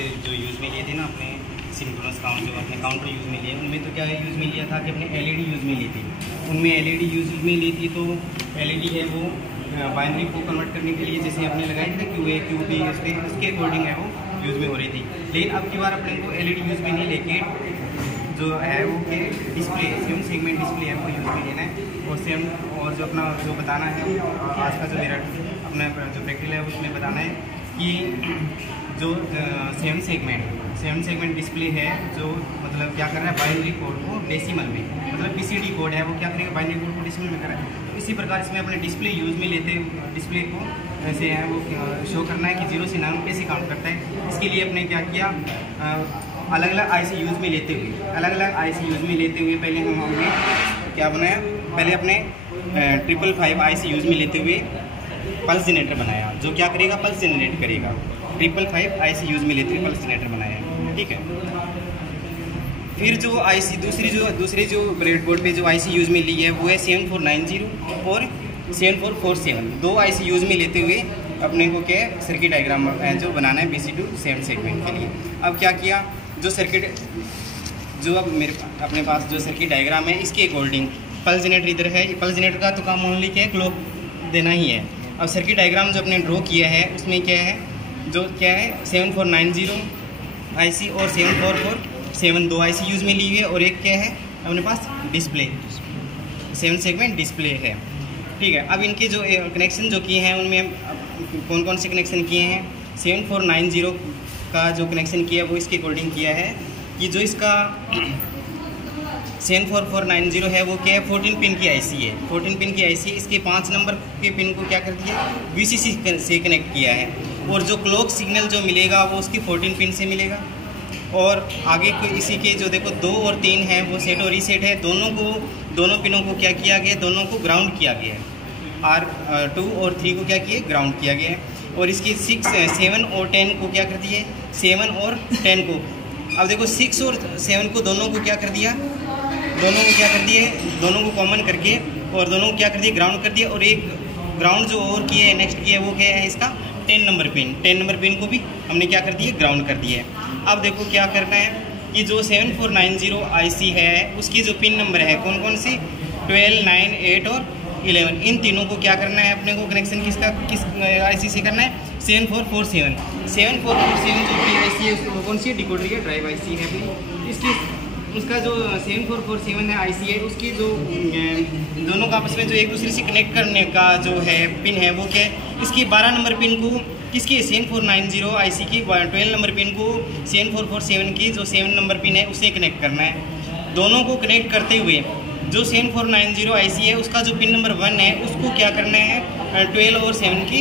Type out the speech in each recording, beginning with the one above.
जैसे जो यूज़ में लिए थे ना अपने सिंक्रोनस काउंट, जो अपने काउंटर यूज़ में लिए, उनमें तो क्या यूज़ में लिया था कि अपने एलईडी यूज़ में ली थी। उनमें एलईडी यूज़ में ली थी, तो एलईडी है वो बाइनरी को कन्वर्ट करने के लिए जैसे आपने लगाई थी ना QA QB, उसके अकॉर्डिंग है वो यूज़ में हो रही थी। लेकिन अब की बार अपने को एलईडी यूज़ में नहीं लेके जो है वो के डिस्प्ले, सेवन सेगमेंट डिस्प्ले है वो यूज़ में लेना है। और जो अपना जो बताना है आज का जो मेरा अपना जो प्रैक्टिकल है उसमें बताना है कि जो सेवन सेगमेंट डिस्प्ले है, जो मतलब क्या कर रहा है बाइनरी कोड को डेसिमल में, मतलब BCD कोड है वो क्या करेगा बाइनरी कोड को डेसिमल में कर रहा है। तो इसी प्रकार इसमें अपने डिस्प्ले यूज़ में लेते डिस्प्ले को ऐसे है वो शो करना है कि 0 से 9 कैसे काउंट करता है। इसके लिए अपने क्या किया, अलग अलग IC यूज़ में लेते हुए पहले हमने क्या बनाया, पहले अपने 555 IC यूज़ में लेते हुए पल्स जनरेटर बनाया, जो क्या करेगा पल्स जनरेट करेगा। 555 IC यूज़ में लेते हुए पल्स जनरेटर बनाया, ठीक है। फिर जो IC दूसरी जो ब्रेडबोर्ड पे जो IC यूज़ में ली है वो है 7490 और 7447, 2 IC यूज़ में लेते हुए अपने को क्या सर्किट डायग्राम जो बनाना है BC2 7 सेगमेंट के लिए। अब क्या किया, जो सर्किट जो अब अपने पास जो सर्किट डायग्राम है इसके अकॉर्डिंग पल्स जनरेटर इधर है, पल्स जनरेटर का तो काम ओनली क्या है क्लॉक देना ही है। अब सर्किट डायग्राम जो अपने ड्रॉ किया है उसमें क्या है, जो क्या है 7490 IC और 7447 2 IC यूज़ में ली हुई है, और एक क्या है अपने पास डिस्प्ले 7 सेगमेंट डिस्प्ले है, ठीक है। अब इनके जो कनेक्शन जो किए हैं उनमें कौन कौन से कनेक्शन किए हैं, 7490 का जो कनेक्शन किया वो इसके अकॉर्डिंग किया है कि जो इसका 74490 है वो क्या है 14 पिन की IC है, 14 पिन की IC, इसके 5 नंबर के पिन को क्या कर दिया VCC से कनेक्ट किया है, और जो क्लॉक सिग्नल जो मिलेगा वो उसकी 14 पिन से मिलेगा। और आगे के इसी के जो देखो 2 और 3 है वो सेट और रीसेट है, दोनों पिनों को क्या किया गया, दोनों को ग्राउंड किया गया है। R2 और 3 को क्या किए ग्राउंड किया गया है, और इसकी 6, 7 और 10 को क्या कर दिए, 7 और 10 को, अब देखो 6 और 7 को दोनों को क्या कर दिए, दोनों को कॉमन करके और दोनों को क्या कर दिए ग्राउंड कर दिया, और एक ग्राउंड जो और किए नेक्स्ट किया वो क्या है इसका 10 नंबर पिन को भी हमने क्या कर दिए ग्राउंड कर दिए। अब देखो क्या करना है कि जो 7490 IC है उसकी जो पिन नंबर है कौन कौन सी 12, 9, 8 और 11, इन तीनों को क्या करना है अपने को कनेक्शन किस IC से करना है 7447 जो की IC है उसको कौन सी डिकोडर या ड्राइव IC है अपनी, इसकी उसका जो 7447 है IC है उसकी जो दोनों का आपस में जो एक दूसरे से कनेक्ट करने का जो है पिन है वो क्या है, इसकी 12 नंबर पिन को किसकी 7490 IC की 12 नंबर पिन को 7447 की जो 7 नंबर पिन है उससे कनेक्ट करना है। दोनों को कनेक्ट करते हुए जो 7490 IC है उसका जो पिन नंबर 1 है उसको क्या करना है 12 और 7 की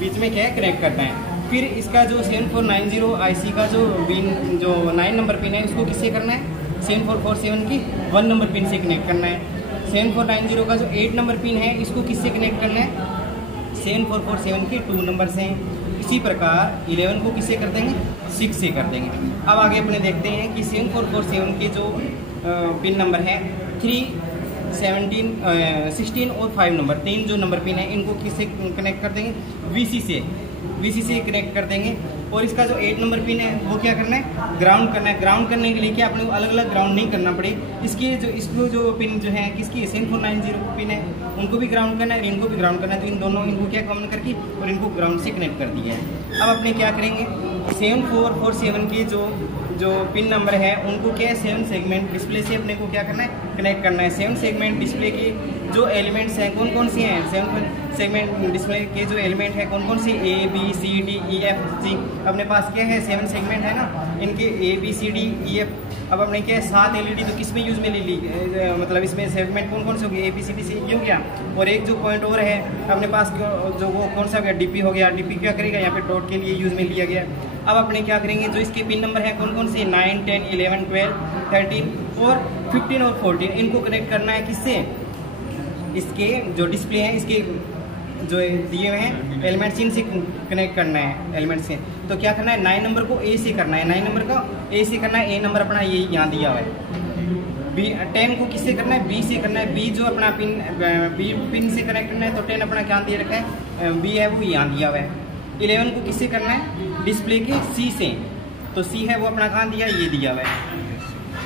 बीच में क्या है कनेक्ट करना है। फिर इसका जो 7490 IC का जो 9 नंबर पिन है उसको किससे करना है 7447 की 1 नंबर पिन से कनेक्ट करना है। 7490 का जो 8 नंबर पिन है इसको किससे कनेक्ट करना है 7447 की 2 नंबर से। इसी प्रकार 11 को किससे कर देंगे 6 से कर देंगे। अब आगे अपने देखते हैं कि 7447 के जो पिन नंबर है 3, 17, 16 और 5 नंबर 3 जो नंबर पिन है इनको किससे कनेक्ट कर देंगे VC से कनेक्ट कर देंगे। और इसका जो 8 नंबर पिन है वो क्या करना है ग्राउंड करना है। ग्राउंड करने के लिए क्या अपने को अलग अलग ग्राउंड नहीं करना पड़े, इसको जो पिन जो है किसकी 7490 पिन है उनको भी ग्राउंड करना है, इनको भी ग्राउंड करना है, तो इनको क्या कॉमन करके और इनको ग्राउंड से कनेक्ट कर दिया है। अब अपने क्या करेंगे 7447 के जो पिन नंबर है उनको क्या है 7 सेगमेंट डिस्प्ले से अपने को क्या करना है कनेक्ट करना है। 7 सेगमेंट डिस्प्ले के जो एलिमेंट्स हैं कौन कौन से हैं 7 सेगमेंट डिस्प्ले के जो एलिमेंट है कौन कौन से A B C D E F G, अपने पास क्या है 7 सेगमेंट है ना, इनके A B C D E F। अब अपने क्या है 7 LED तो किस में यूज़ में ले ली, मतलब इसमें सेगमेंट कौन कौन से हो गए A B C D से ये हो गया। और एक जो पॉइंट और है अपने पास जो वो कौन सा हो गया DP हो गया। DP क्या करेगा यहाँ पे डॉट के लिए यूज़ में लिया गया। अब अपने क्या करेंगे जो इसके पिन नंबर है कौन कौन से 9, 10, 11, 12, 13 और 15 और 14 इनको कनेक्ट करना है किससे इसके जो डिस्प्ले है इसके जो दिए हुए हैं एलिमेंट्स इनसे कनेक्ट करना है एलिमेंट से। तो क्या करना है 9 नंबर को A से करना है, 9 नंबर का A से करना है। A नंबर अपना ये यहाँ दिया हुआ है। B 10 को किससे करना है B से करना है। B जो अपना पिन से कनेक्ट करना है तो 10 अपना क्या दिया रखा है B है वो यहाँ दिया हुआ है। 11 को किससे करना है डिस्प्ले के C से, तो सी है वो अपना कहाँ दिया, ये दिया हुआ है।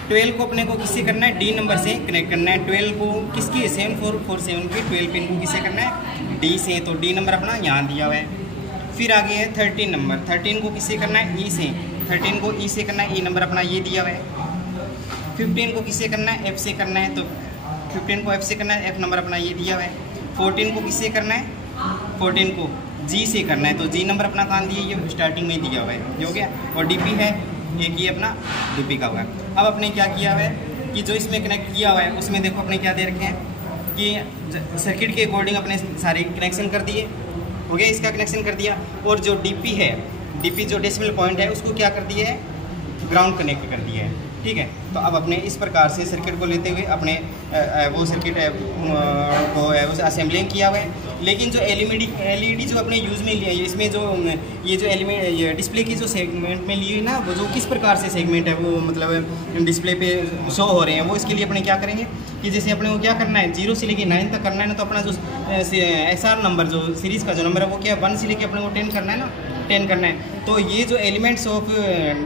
12 को अपने को किससे करना है, डी नंबर से कनेक्ट करना है। 12 को किसकी, 7447 की 12 पिन को किससे करना है, डी से, तो डी नंबर अपना यहाँ दिया हुआ है। फिर आगे है 13 नंबर, 13 को किससे करना है, ई से, 13 को ई से करना है, ई नंबर अपना ये दिया हुआ है। 15 को किससे करना है, एफ से करना है, तो 15 को एफ से करना है, एफ नंबर अपना ये दिया हुआ है। 14 को किससे करना है, 14 को जी से करना है, तो जी नंबर अपना कहाँ दिया, ये स्टार्टिंग में दिया हुआ है, ये हो गया। और डीपी है एक ये अपना डीपी का हुआ है। अब अपने क्या किया हुआ है कि जो इसमें कनेक्ट किया हुआ है उसमें देखो अपने क्या दे रखे हैं कि सर्किट के अकॉर्डिंग अपने सारे कनेक्शन कर दिए, हो गया, इसका कनेक्शन कर दिया। और जो डीपी है, डीपी जो डेसिमल पॉइंट है उसको क्या कर दिया है, ग्राउंड कनेक्ट कर दिया है, ठीक है। तो अब अपने इस प्रकार से सर्किट को लेते हुए अपने वो सर्किट को असेंबलिंग किया हुआ है। लेकिन जो एलईडी जो अपने यूज़ में लिया है, इसमें जो ये जो एलिमेंट, ये डिस्प्ले की जो सेगमेंट में लिए ना, वो जो किस प्रकार से सेगमेंट है वो मतलब डिस्प्ले पे शो हो रहे हैं, वो इसके लिए अपने क्या करेंगे कि जैसे अपने को क्या करना है, 0 से लेकर 9 तक करना है ना, तो अपना जो SR नंबर जो सीरीज़ का जो नंबर है वो क्या 1 से लेकर अपने को 10 करना है ना, 10 करना है। तो ये जो एलिमेंट्स ऑफ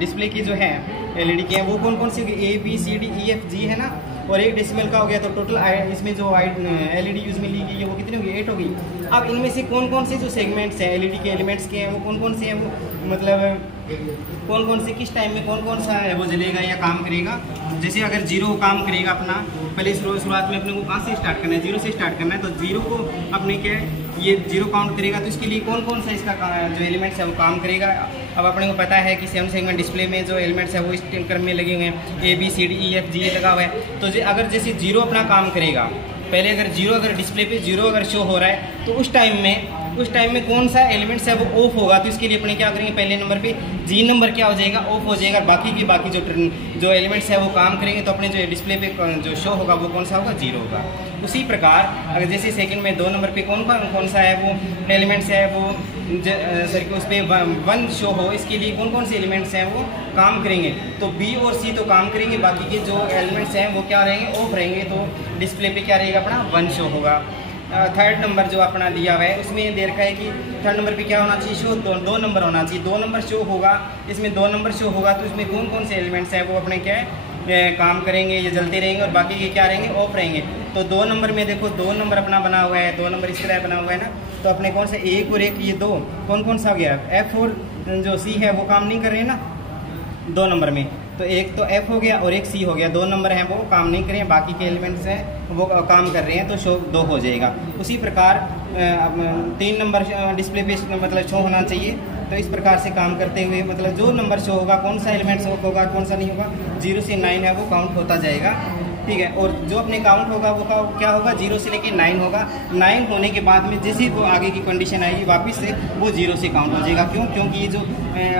डिस्प्ले की जो है एलईडी के हैं वो कौन कौन से, A B C D E F G है ना, और एक डेसिमल का हो गया, तो टोटल इसमें जो एलईडी यूज़ में ली गई है वो कितनी होगी, 8 होगी। अब इनमें से कौन कौन से जो सेगमेंट्स हैं एलईडी के एलिमेंट्स के हैं वो कौन कौन से हैं, वो मतलब कौन कौन से किस टाइम में कौन कौन सा है वो जलेगा या काम करेगा। जैसे अगर 0 काम करेगा अपना, पहले शुरुआत में अपने को कहाँ से स्टार्ट करना है, 0 से स्टार्ट करना है, तो 0 को अपने क्या ये 0 काउंट करेगा, तो इसके लिए कौन कौन सा इसका जो एलिमेंट्स है वो काम करेगा। अब अपने को पता है कि 7 सेगमेंट डिस्प्ले में जो एलिमेंट्स है वो इस क्रम में लगे हुए हैं, A B C D E F G लगा हुआ है। तो अगर जैसे 0 अपना काम करेगा, पहले अगर 0 अगर डिस्प्ले पे 0 अगर शो हो रहा है, तो उस टाइम में कौन सा एलिमेंट्स है वो ऑफ होगा, तो इसके लिए अपने क्या करेंगे, पहले नंबर पे जी नंबर क्या हो जाएगा, ऑफ हो जाएगा। बाकी जो एलिमेंट्स है वो काम करेंगे, तो अपने जो डिस्प्ले पे जो शो होगा वो कौन सा होगा, 0 होगा। उसी प्रकार अगर जैसे सेकंड में 2 नंबर पे कौन सा है वो एलिमेंट्स है वो सर उस पर 1 शो हो, इसके लिए कौन कौन से एलिमेंट्स हैं वो काम करेंगे, तो बी और सी तो काम करेंगे, बाकी के जो एलिमेंट्स हैं वो क्या रहेंगे, ऑफ रहेंगे, तो डिस्प्ले पे क्या रहेगा अपना 1 शो होगा। थर्ड नंबर जो अपना दिया हुआ है उसमें दे रखा है कि थर्ड नंबर पे क्या होना चाहिए, शो 2 नंबर होना चाहिए, 2 नंबर शो होगा। इसमें 2 नंबर शो होगा तो इसमें कौन कौन से एलिमेंट्स हैं वो अपने क्या है काम करेंगे, ये जलते रहेंगे, और बाकी के क्या रहेंगे, ऑफ रहेंगे। तो 2 नंबर में देखो 2 नंबर अपना बना हुआ है, 2 नंबर इस तरह बना हुआ है ना, तो अपने कौन से 1 और 1 ये 2 कौन सा गया, F और जो C है वो काम नहीं कर रहे हैं ना 2 नंबर में, तो एक तो F हो गया और एक C हो गया, 2 नंबर हैं वो काम नहीं कर रहे हैं, बाकी के एलिमेंट्स हैं वो काम कर रहे हैं, तो शो 2 हो जाएगा। उसी प्रकार 3 नंबर डिस्प्ले पे मतलब शो होना चाहिए। तो इस प्रकार से काम करते हुए मतलब जो नंबर शो होगा, कौन सा एलिमेंट्स होगा कौन सा नहीं होगा, 0 से 9 है वो काउंट होता जाएगा, ठीक है। और जो अपने काउंट होगा वो क्या होगा, 0 से लेके 9 होगा। 9 होने के बाद में जैसे वो आगे की कंडीशन आएगी वापस से वो 0 से काउंट हो जाएगा। क्यों? क्योंकि ये जो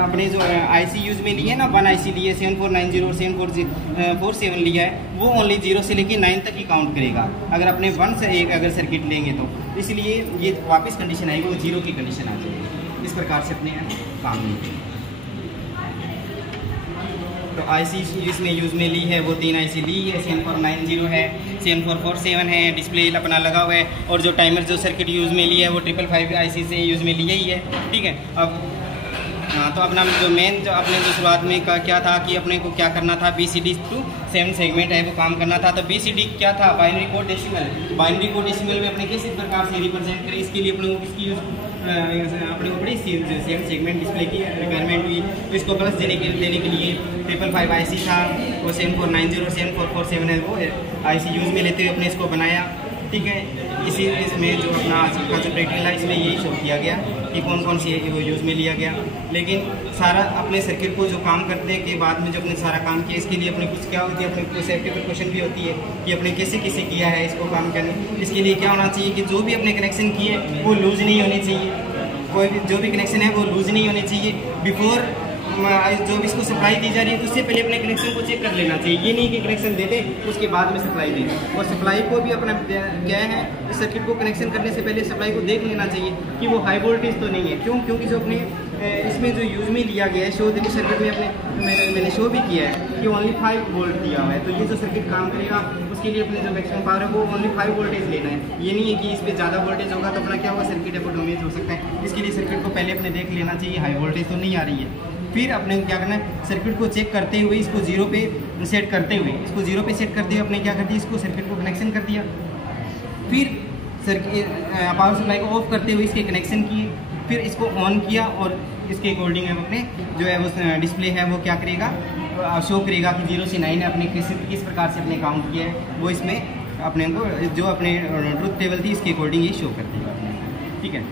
अपने जो IC यूज़ में लिए ना 1 IC लिए 7490 और 7447 लिया है वो ओनली 0 से लेके 9 तक ही काउंट करेगा। अगर अपने 1 से 1 अगर सर्किट लेंगे तो इसलिए ये वापस कंडीशन आएगी वो 0 की कंडीशन आ जाएगी। इस प्रकार से अपने काम नहीं। तो IC इसमें यूज़ में ली है वो 3 IC ली है, 7490 है, 7447 है, डिस्प्ले अपना लगा हुआ है, और जो टाइमर जो सर्किट यूज़ में लिया है वो 555 IC से यूज़ में लिया ही है, ठीक है। अब हाँ, तो अपना जो मेन जो अपने जो शुरुआत में क्या था कि अपने को क्या करना था, BCD टू 7 सेगमेंट है वो काम करना था। तो BCD क्या था, binary code decimal. Binary code decimal में अपने किस प्रकार से रिप्रेजेंट करें, इसके लिए अपने को किसकी यूज़ अपने को बड़ी 7 सेगमेंट डिस्प्ले की रिक्वायरमेंट हुई। तो इसको प्लस देने के लिए 555 IC था, वो 7490 और 7447 है वो IC यूज़ में लेते हुए अपने इसको बनाया, ठीक है। इसमें जो अपना आज का जो प्रैक्टिकल है इसमें यही शो किया गया कि कौन कौन सी वो यूज़ में लिया गया। लेकिन सारा अपने सर्किट को जो काम करने के बाद में जो अपने सारा काम किया, इसके लिए अपने कुछ क्या होती है, अपने कुछ सेफ्टी प्रिकॉशन भी होती है कि अपने कैसे किया है इसको काम करने। इसके लिए क्या होना चाहिए कि जो भी अपने कनेक्शन किए वो लूज़ नहीं होनी चाहिए, कोई भी जो भी कनेक्शन है वो लूज़ नहीं होनी चाहिए। बिफोर जो भी इसको सप्लाई दी जा रही है तो उससे पहले अपने कनेक्शन को चेक कर लेना चाहिए। ये नहीं कि कनेक्शन दे दें उसके बाद में सप्लाई दें। और सप्लाई को भी अपना क्या है, इस सर्किट को कनेक्शन करने से पहले सप्लाई को देख लेना चाहिए कि वो हाई वोल्टेज तो नहीं है। क्यों? क्योंकि जो अपने इसमें जो यूज़ में लिया गया है शो देखिए सर्किट में अपने मैंने शो भी किया है कि ओनली 5 वोल्ट दिया हुआ है। तो ये जो सर्किट काम करेगा उसके लिए अपने जो मैक्सिमम पावर है वो ओनली 5 वोल्टेज लेना है। ये नहीं है कि इस पर ज़्यादा वोल्टेज होगा तो अपना क्या होगा, सर्किट है वो डैमेज हो सकता है। इसके लिए सर्किट को पहले अपने देख लेना चाहिए, हाई वोल्टेज तो नहीं आ रही है। फिर अपने को क्या करना है, सर्किट को चेक करते हुए इसको 0 पे सेट करते हुए अपने क्या कर दिया, इसको सर्किट को कनेक्शन कर दिया। फिर पावर सप्लाई को ऑफ करते हुए इसके कनेक्शन किए, फिर इसको ऑन किया और इसके अकॉर्डिंग अपने जो है वो डिस्प्ले है वो क्या करेगा, शो करेगा कि 0 से 9 अपने किस प्रकार से अपने काउंट किया है, वो इसमें अपने को जो अपने ट्रुथ टेबल थी इसके अकॉर्डिंग ये शो कर देगा, ठीक है।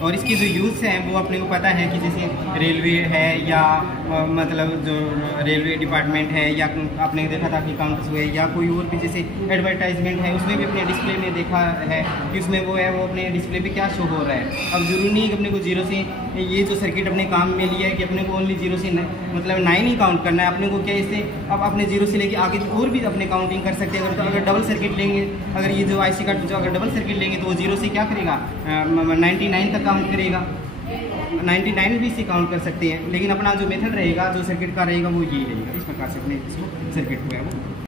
और इसकी जो यूज़ है वो अपने को पता है कि जैसे रेलवे है या मतलब जो रेलवे डिपार्टमेंट है, या आपने देखा था कि काउंटर्स हुए, या कोई और भी जैसे एडवर्टाइजमेंट है उसमें भी अपने डिस्प्ले में देखा है कि उसमें वो है वो अपने डिस्प्ले पे क्या शो हो रहा है। अब जरूरी नहीं कि अपने को 0 से ये जो सर्किट अपने काम में लिया है कि अपने को ओनली 0 से मतलब 9 ही काउंट करना है, अपने को क्या इससे अब अपने 0 से लेके आगे और भी अपने काउंटिंग कर सकते हैं। अगर डबल सर्किट लेंगे, अगर ये जो IC कार्ड जो अगर डबल सर्किट लेंगे तो वो 0 से क्या करेगा 99 तक काउंट करेगा, 99 भी इसे काउंट कर सकते हैं। लेकिन अपना जो मेथड रहेगा जो सर्किट का रहेगा वो यही रहेगा, इस प्रकार से अपने इसको सर्किट को है वो